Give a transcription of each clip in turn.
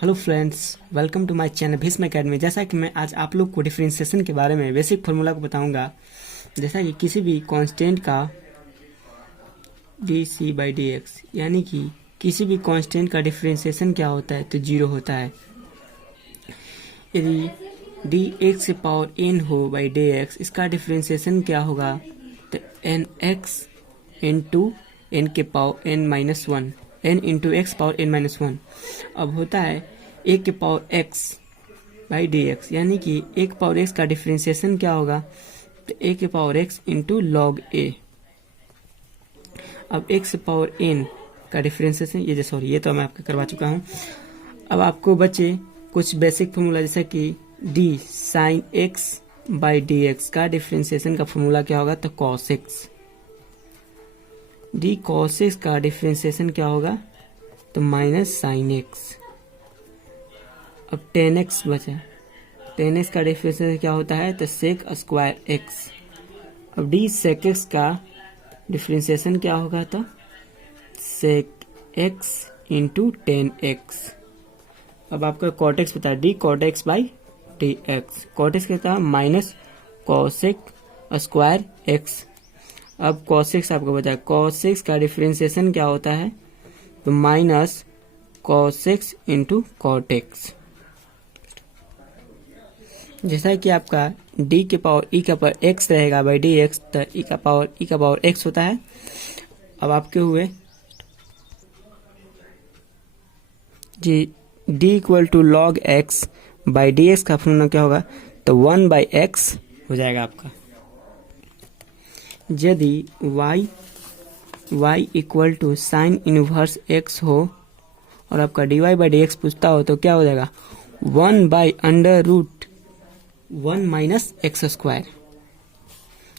Hello friends, welcome to my channel Bhishma academy. जैसा कि मैं आज आप लोग को डिफरेंशिएशन के बारे में बेसिक फार्मूला को बताऊंगा। जैसा कि किसी भी कांस्टेंट का d c by d x, यानी कि किसी भी कांस्टेंट का डिफरेंशिएशन क्या होता है तो जीरो होता है। यदि डी एक्स से पावर एन हो बाई डी एक्स, इसका डिफरेंशिएशन क्या होगा तो एन एक्स इंटू एन के power n minus one, n into x power n minus one. अब होता है ए के power x by d x, यानी कि एक पावर एक्स का डिफरेंशिएशन क्या होगा तो ए के पावर एक्स इंटू लॉग ए। अब एक्स पावर एन का डिफरेंशिएशन ये तो मैं आपका करवा चुका हूँ। अब आपको बचे कुछ बेसिक फार्मूला, जैसा कि d sine x by d x का डिफरेंशिएशन का फार्मूला क्या होगा तो cos x. D cos x का डिफरेंशिएशन क्या होगा तो माइनस साइन एक्स। अब टेन एक्स बचा, टेन एक्स का डिफरेंशिएशन क्या होता है तो सेक स्क्वायर एक्स। अब डी सेक एक्स का डिफरेंशिएशन क्या होगा तो sec x into tan x. अब आपका कॉट एक्स बता, d cot x by d x. Cot x कहता है माइनस कॉसेक स्क्वायर एक्स। अब cos x आपको बता, cos x का डिफरेंशिएशन क्या होता है तो minus cos x into cot x. जैसा कि आपका d के पावर e का पावर x रहेगा बाई डी एक्स, तो e का पावर x होता है। अब आपके हुए जी d equal to log x by d x का फॉर्मूला क्या होगा तो 1 बाई एक्स हो जाएगा आपका। यदि y equal to sine inverse x हो और आपका dy बाई डी एक्स पूछता हो तो क्या हो जाएगा 1 by under root 1 minus x square.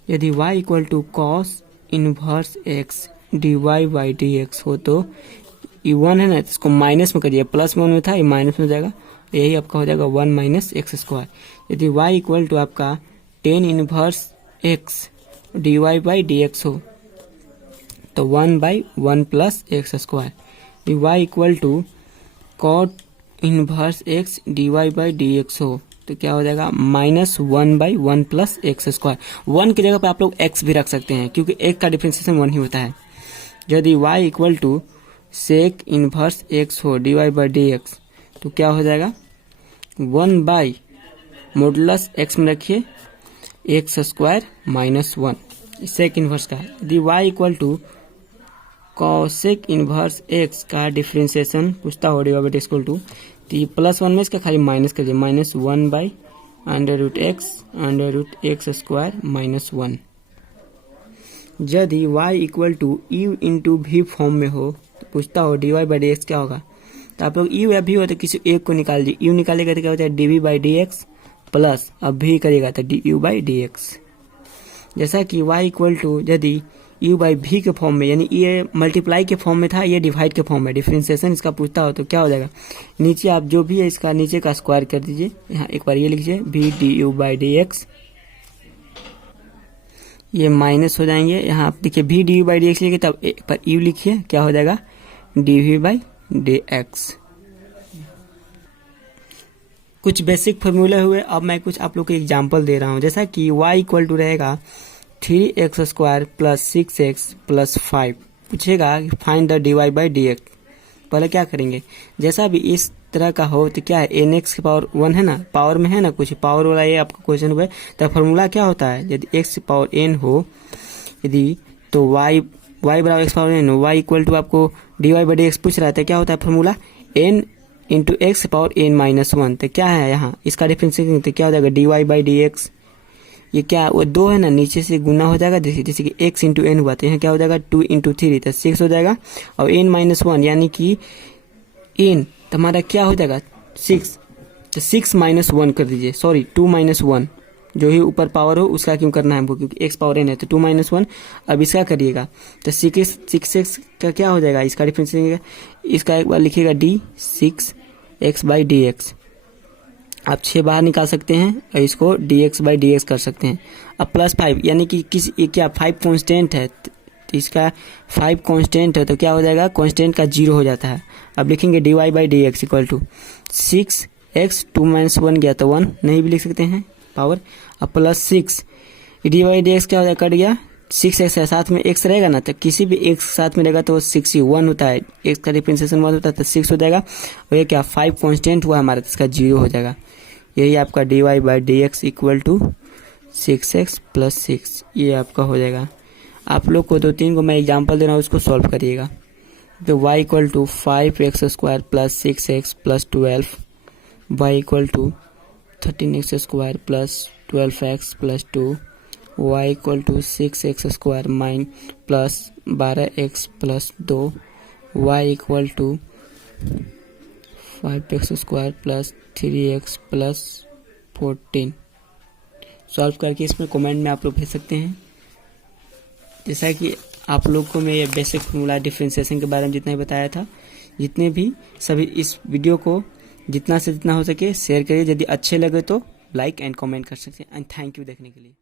यदि y equal to cos inverse x dy by d x हो तो ये 1 है ना, इसको माइनस में करिए, प्लस 1 में था ये माइनस में हो जाएगा, यही आपका हो जाएगा 1 माइनस एक्स स्क्वायर। यदि y इक्वल टू आपका tan inverse x d y by d x हो तो 1 by 1 plus x square. D y equal to cot inverse x d y by d x हो तो क्या हो जाएगा minus 1 by 1 plus x square. 1 की जगह पे आप लोग x भी रख सकते हैं क्योंकि एक का डिफरेंशिएशन 1 ही होता है। यदि y equal to sec inverse x हो d y by d x तो क्या हो जाएगा 1 बाई मॉडुलस x में रखिए x square minus 1, sec inverse का है। यदि y equal to cosec inverse x का डिफरेंशिएशन पूछता हो d y by equal to तो ये प्लस 1 में इसका खाली माइनस करिए, minus 1 by under root x square minus 1। यदि y equal to u into v form में हो तो पूछता हो d y by d x क्या होगा तो आप लोग यू या भी हो तो किसी एक को निकाल दीजिए। यू निकालेगा तो क्या होता है d v by d x plus अब भी करेगा तो d u by d x. जैसा कि y इक्वल टू यदि u बाई भी के फॉर्म में, यानी ये मल्टीप्लाई के फॉर्म में था, ये डिवाइड के फॉर्म में, डिफरेंशिएशन इसका पूछता हो तो क्या हो जाएगा नीचे आप जो भी है इसका नीचे का स्क्वायर कर दीजिए। यहाँ एक बार ये लिखिए v d u by d x, ये माइनस हो जाएंगे। यहाँ आप देखिए v d u by d x लिखिए तब एक बार यू लिखिए, क्या हो जाएगा d v by d x. कुछ बेसिक फार्मूले हुए। अब मैं कुछ आप लोग को एग्जांपल दे रहा हूँ। जैसा कि y इक्वल टू रहेगा 3x square plus 6x plus 5, पूछेगा find the d y by d x. पहले क्या करेंगे, जैसा भी इस तरह का हो तो क्या है एन एक्स की पावर 1 है ना, पावर में है ना, कुछ पावर वाला ये आपका क्वेश्चन हुआ है। तो फार्मूला क्या होता है यदि x पावर n हो यदि तो y बराबर एक्स पावर n हो, y इक्वल टू आपको d y by d x पूछ रहा था, क्या होता है formula n into x power n minus 1। तो क्या है यहाँ इसका डिफरेंशिएशन तो क्या हो जाएगा d y by d x. ये क्या वो 2 है ना, नीचे से गुना हो जाएगा, जैसे कि x इंटू एन हुआ तो यहाँ क्या हो जाएगा 2 इंटू 3 तो 6 हो जाएगा, और n माइनस 1 यानी कि n तो हमारा क्या हो जाएगा 6, तो 6 माइनस 1 कर दीजिए, सॉरी 2 माइनस 1, जो ही ऊपर पावर हो उसका क्यों करना है हमको क्योंकि x पावर n है तो 2 माइनस 1। अब इसका करिएगा तो 6x का क्या हो जाएगा इसका डिफरेंशिएशन, इसका एक बार लिखिएगा d 6x by d x. आप 6 बाहर निकाल सकते हैं और इसको dx बाई डी एक्स कर सकते हैं। अब प्लस 5 यानी कि क्या 5 कॉन्स्टेंट है तो इसका 5 कांस्टेंट है तो क्या हो जाएगा, कांस्टेंट का 0 हो जाता है। अब लिखेंगे dy by d x equal to 6x 2 minus 1 गया तो 1 नहीं भी लिख सकते हैं पावर, अब plus 6 D by d x क्या हो जाएगा, कट गया 6x है, साथ में x रहेगा ना, तो किसी भी x साथ में रहेगा तो 6 ही 1 होता है, x का डिफरेंशिएशन 1 होता है तो 6 हो जाएगा। और ये क्या 5 कांस्टेंट हुआ हमारा तो इसका 0 हो जाएगा। यही आपका dy by d x equal to 6x plus 6 ये आपका हो जाएगा। आप लोग को 2-3 को मैं एग्जाम्पल दे रहा हूँ, उसको सॉल्व करिएगा। तो y equal to 5x square plus 6x plus 12, y equal to 13x square plus 12x plus 2, y equal to 6x square minus plus 12x plus 2, y equal to 5x square plus 3x plus 14। Solve करके इसमें comment में आप लोग भेज सकते हैं। जैसा कि आप लोग को मैं ये बेसिक फॉर्मूला डिफरेंशिएशन के बारे में जितना ही बताया था, जितने भी सभी इस वीडियो को जितना से जितना हो सके शेयर करिए। यदि अच्छे लगे तो लाइक एंड कमेंट कर सकते हैं। एंड थैंक यू देखने के लिए।